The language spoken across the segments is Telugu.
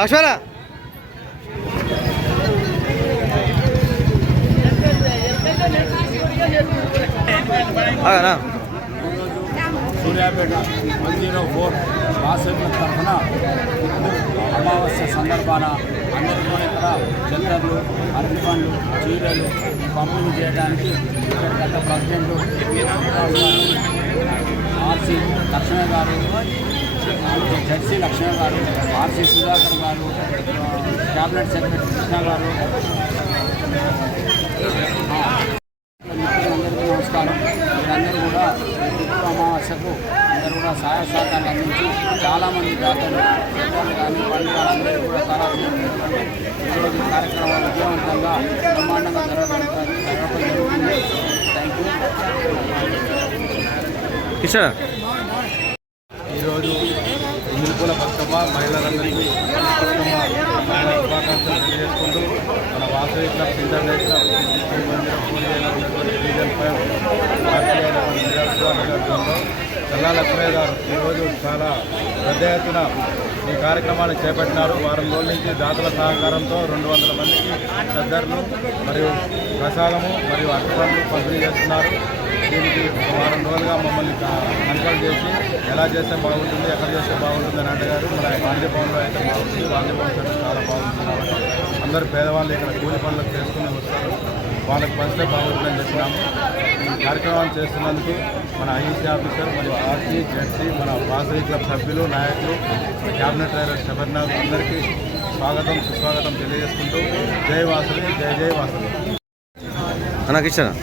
లక్ష్మణ సూర్యాపేట 104 వాసవి తరఫున అమావాస్య సందర్భాన అందరికీ ఇక్కడ చందర్లు అరటిపండ్లు చీరలు పంపిణీ చేయడానికి గత ప్రెసిడెంట్ ఆర్సి లక్ష్మణ గారు, జడ్సీ లక్ష్మణ గారు, ఆర్సి సుధాకర్ గారు, క్యాబినెట్ సెక్రటరీ కృష్ణ గారు, అందరికీ నమస్కారం. మీరందరూ కూడా ఇప్పుడు అమావాస్యకు అందరూ కూడా సహాయ సహకారాలు అందించి చాలామంది దాతలు కానీ పండుగలందరూ కూడా సహాయం ఈరోజు కార్యక్రమాలు విజయవంతంగా బ్రహ్మాండంగా జరగడం జరుగుతుంది. Thank you. ఈరోజు నిలుపుల బతుకమ్మ మహిళలందరికీ బతుకమ్మ శుభాకాంక్షలు తెలియజేసుకుంటూ మన వాసవి క్లబ్ ఇంటర్నేషనల్ రీజన్ 5 నియోజకవర్గంలో చల్లా లక్ష్మయ్య గారు ఈరోజు చాలా పెద్ద ఎత్తున ఈ కార్యక్రమాన్ని చేపట్టినారు. వారం రోజుల నుంచి దాతల సహకారంతో 200 మందికి చద్దర్లు మరియు ప్రసాదము మరియు అరటిపండ్లు పంపిణీ చేస్తున్నారు. దీనికి వారం రోజులుగా మమ్మల్ని కన్సల్ట్ చేసి ఎలా చేస్తే బాగుంటుంది, ఎక్కడ చేస్తే బాగుంటుంది అని అడిగారు. మన వాణిజ్యభవన్లో అయితే బాగుంటుంది, వాణిజ్యభవన్ చాలా బాగుంటుంది. అందరూ పేదవాళ్ళు ఇక్కడ కూలి పనులకు చేసుకుని వస్తారు, వాళ్ళకి పంచితే బాగుంటుందని చెప్పినాము. ఈ కార్యక్రమాన్ని చేస్తున్నందుకు మన ఐఈసీ ఆఫీసర్ మరియు ఆర్సీ జెడ్సీ మన వాసవి క్లబ్ సభ్యులు నాయకులు క్యాబినెట్ డ్రైవర్ శబర్నాథ్ అందరికీ స్వాగతం సుస్వాగతం తెలియజేసుకుంటూ జై వాసవి, జై జై వాసవి. అన్నకిచ్చారా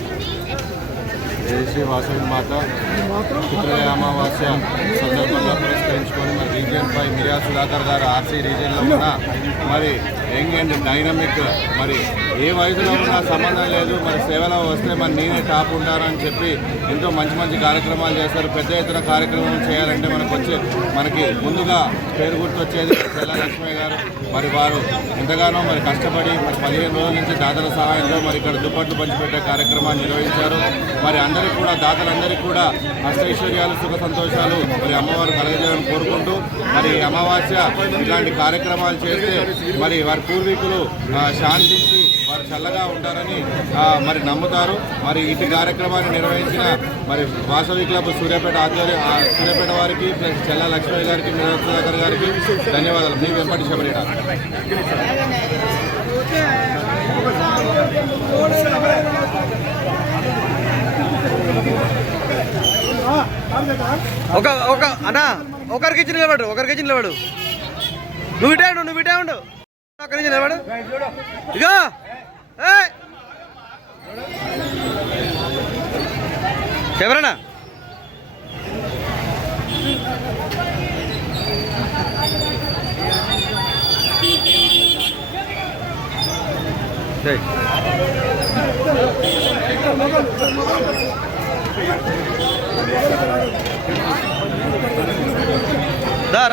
జై శ్రీ వాసవి మాత చిత్రయ అమావాస్య సందర్భంగా పురస్కరించుకొని మరి రీజియన్ 5 మిర్యాల సుధాకర్ గారు ఆర్సీ రీజియన్లో ఉన్న మరి యంగ్ అండ్ డైనమిక్ మరి ఏ వయసులో ఉన్నా సంబంధం లేదు, మరి సేవలో వస్తే మరి నేనే టాప్ ఉంటారని చెప్పి ఎంతో మంచి మంచి కార్యక్రమాలు చేస్తారు. పెద్ద ఎత్తున కార్యక్రమం చేయాలంటే మనకి ముందుగా పేరు గుర్తొచ్చేది చల్లా లక్ష్మయ్య గారు. మరి వారు ఎంతగానో మరి కష్టపడి మరి 15 రోజుల నుంచి దాతల సహాయంతో మరి ఇక్కడ దుప్పట్లు పంచిపెట్టే కార్యక్రమాన్ని నిర్వహించారు. మరి అందరికీ కూడా దాతలందరికీ కూడా అష్టైశ్వర్యాలు సుఖ సంతోషాలు మరి అమ్మవారు కలగజేయాలని కోరుకుంటూ మరి అమావాస్య ఇలాంటి కార్యక్రమాలు చేస్తే మరి వారి పూర్వీకులు శాంతించి వారు చల్లగా ఉంటారని మరి నమ్ముతారు. మరి ఇటు కార్యక్రమాన్ని నిర్వహించిన మరి వాసవి క్లబ్ సూర్యాపేట సూర్యాపేట వారికి ప్లస్ చల్లా లక్ష్మయ్య గారికి మిర్యాల సుధాకర్ గారికి ధన్యవాదాలు. మీ వెంపటి శబరిట. ఒకరికి ఇచ్చి నిలబడు. నువ్వు ఇటే ఉండు ఒకరి నుంచి నిలబడు. ఇగో ఎవరన్నా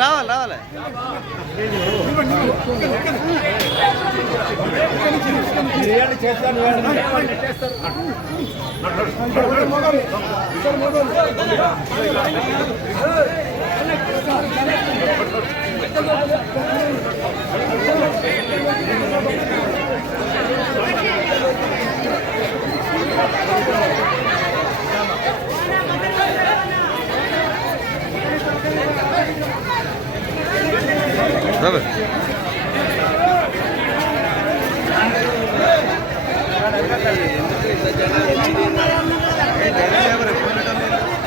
రావాలి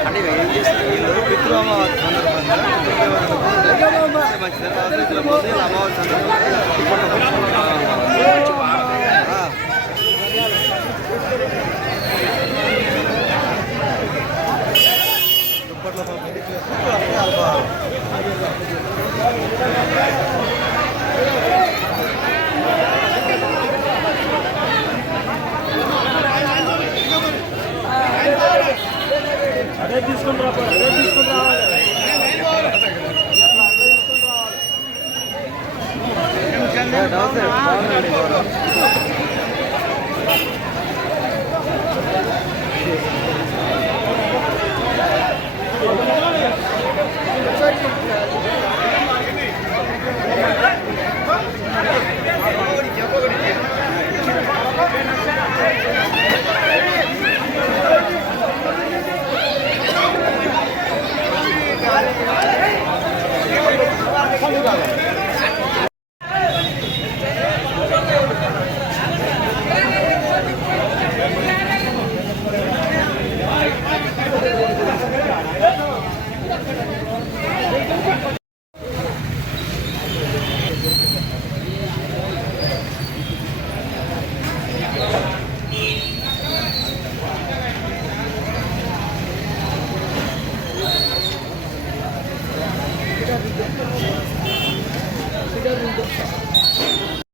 అంటే ఏం చేస్తారు వీళ్ళు పితృ అమావాస్య సందర్భంగా మంచిది అమావాస్య సందర్భంగా